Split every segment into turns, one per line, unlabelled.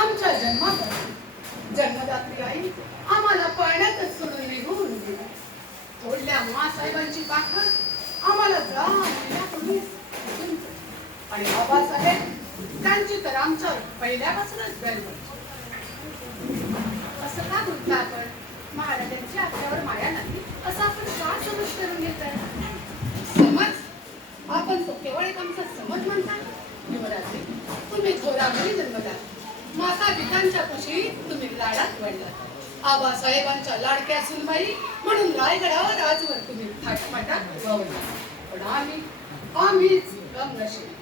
आमच्या जन्मापासून जन्मदात्री आई आम्हाला पाण्यातच सोडून निघून गेली. थोडल्या मासाहेबांची पाखर आम्हाला जा आणि बाबासाहेब त्यांची तर आमच्या पहिल्यापासूनच गैर असं का म्हणतो आपण? महाराजांची आपल्यावर माया नाही असं आपण का समज करून घेत समज? आपण तो केवळ एक आमचा समज म्हणता? युवराजे तुम्ही थोरावरी जन्मला माता पितांच्या कुशी तुम्ही लाडात वाढला आबासाहेबांच्या लाडक्या सुनबाई म्हणून रायगडावर आजवर तुम्ही थाटमाटात वावरला पण आम्ही आम्हीच कम नशीब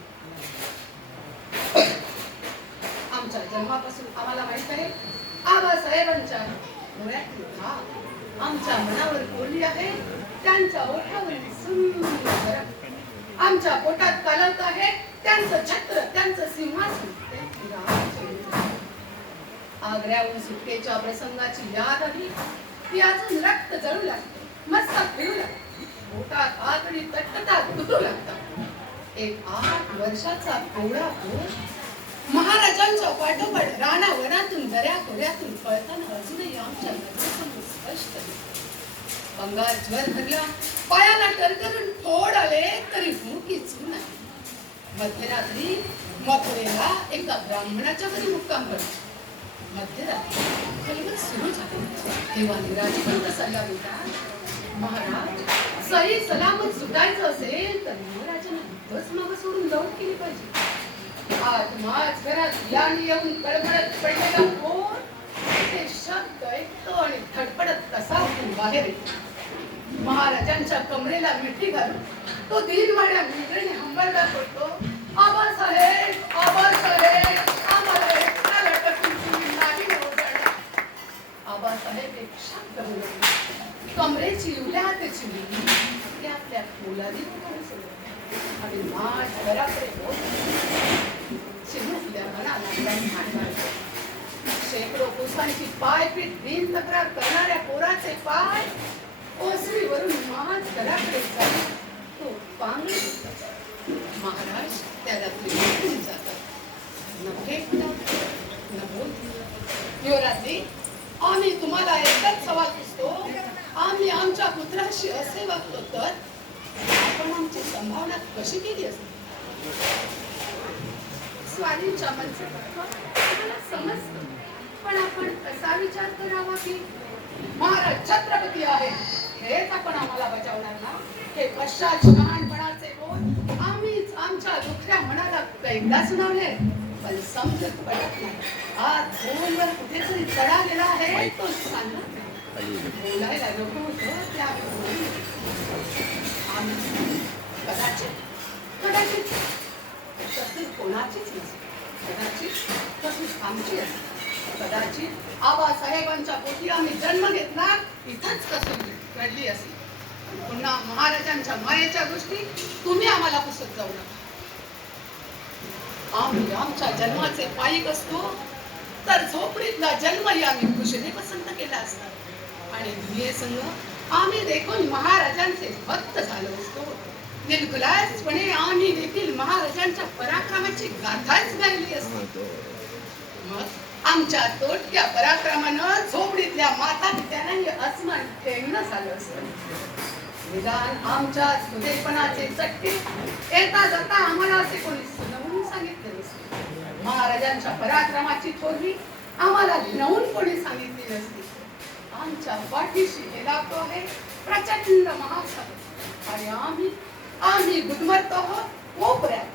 आमच्या जन्मापासून आम्हाला माहीत आहे आबासाहेबांच्या डोळ्यातली आमच्या मनावर कोरली आहे त्यांच्या ओठावरील सुंदर आमच्या पोटात कालवत आहे त्यांचं छत्र त्यांचं सिंहासन त्यांची आग्र्याहून सुटकेच्या प्रसंगाची याद आली. ती अजून रक्त जळू लागते मस्तक फिरू लागते. पोटात आतडी तटतात तुटू लागतात. एक आठ वर्षाचा कोवळा पुरुष महाराजांच्या पाठोपाठ राणा वनातून दऱ्या खोऱ्यातून पळताना अजूनही आमच्या नजरेसमोर स्पष्ट दिसतो. अंगात ज्वर धरला पायाला टरकरून फोड आले तरी भूकी चून आहे मध्यरात्री मथुरेला एका ब्राह्मणाच्या घरी मुक्काम पडला. मध्यरात्री कलगत सुरू झाली. तेव्हा निराजीपंत सल्ला देता महाराज सही सलामत सुटायचं असेल तर महाराजांना बस मागं सोडून जाऊन केली पाहिजे. आत्माच घरात याने येऊन कळमळत पडलेला कोण? ते शब्द ऐकतो आणि धडपडत कसा उठून बाहेर येतो. महाराजांच्या कमरेला मिठी घालून तो दीन वाड्या मित्राने हंबरडा करतो. आबासाहेब आबा साहेब वाटलं. शेकडो पाय पीठ बिन तक्रार करणाऱ्या पोराचे पाय ओसरीवरून महाज घराकडे जाईल तो पांगळे महाराज त्याला त्रिभुवन जातात. न फेकतात न बोलतात युवराजी आम्ही तुम्हाला एकच सवाल दिसतो आम्ही आमच्या पुत्राशी असे वागतो तर? आपण आमची संभावना कशी केली असते स्वाधीनच्या मनसेतत्व समजतं पण आपण कसा विचार करावा की महाराज छत्रपती आहे हेच आपण आम्हाला बजावणार ना हे पश्चात शहाणपणाचे बोल आम्हीच आमच्या दुखऱ्या मनाला एकदा सुनावले पण समजत पडत नाही आज फोनवर कुठेतरी चढा गेला आहे तो सांगत बोलायला नको होतं त्या आम्ही कदाचित कदाचित तसे कोणाचीच नसते कदाचित तशीच आमची कदाचित आबासाहेबांच्या पोटी आम्ही जन्म घेतला इथंच कसं घडली असेल. पुन्हा महाराजांच्या मायेच्या गोष्टी तुम्ही आम्हाला पुसत जाऊ नका. आम्ही आमच्या जन्माचे पायिक असतो तर झोपडीतला जन्मही आम्ही खुशीने पसंत केला असता. आणि दुनिये संघ आम्ही देखून महाराजांचे भक्त झालो असतो. निर्गुलासपणे आम्ही देखील महाराजांच्या पराक्रमाची गाथाच गायली असतो. आमच्या तोटक्या पराक्रमानं झोपडीतल्या माता पित्यालाही अस्मान ठेवणं झालं असतं. निदान आमच्या सुदेपणाचे चट्टे येता जाता आम्हाला असे कोणी सुनवून सांगितले नसते. महाराजांच्या पराक्रमाची थोरवी आम्हाला भिनवून कोणी सांगितली नसती. आमच्या पाठीशी गेला तो आहे प्रचंड महासागर आणि आम्ही आम्ही गुदमरतो आहोत कोपऱ्यात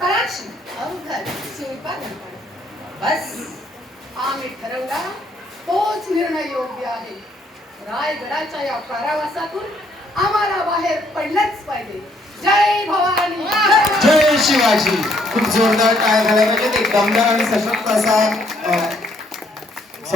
कराशी अवघड सुरपादन बस। आम्ही ठरवला तोच निर्णय योग्य आहे. रायगडाच्या या कारावासातून आम्हाला बाहेर पडलंच पाहिजे. जय भवानी!
जय शिवाजी! खूप जोरदार काय झालं म्हणजे ते दमदार आणि सशक्त असा